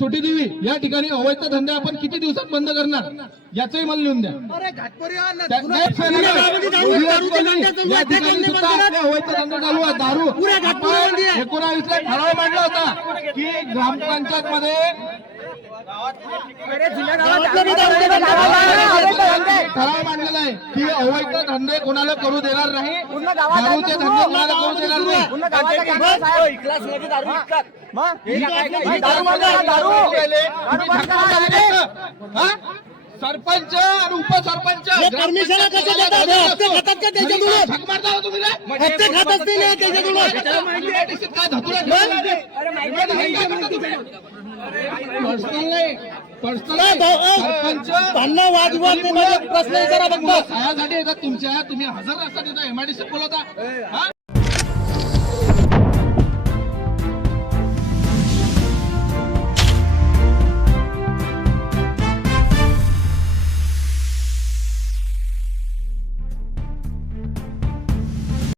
छोटी देवी या ठिकाणी अवैध धंदे आपण किती दिवसात बंद करणार याचंही मला लिहून द्या। या ठिकाणी सुद्धा आपले अवैध धंदे चालू आहे। दारू 19ला ठराव मांडला होता की ग्रामपंचायत मध्ये ठराव मांडलेला आहे की अवैध धंदे कोणाला करू देणार नाही, दारूचे धंदे कोणाला करू देणार नाही। सरपंच आणि उपसरपंच तुमच्या तुम्ही हजर असता तिथं MIDC बोलवता।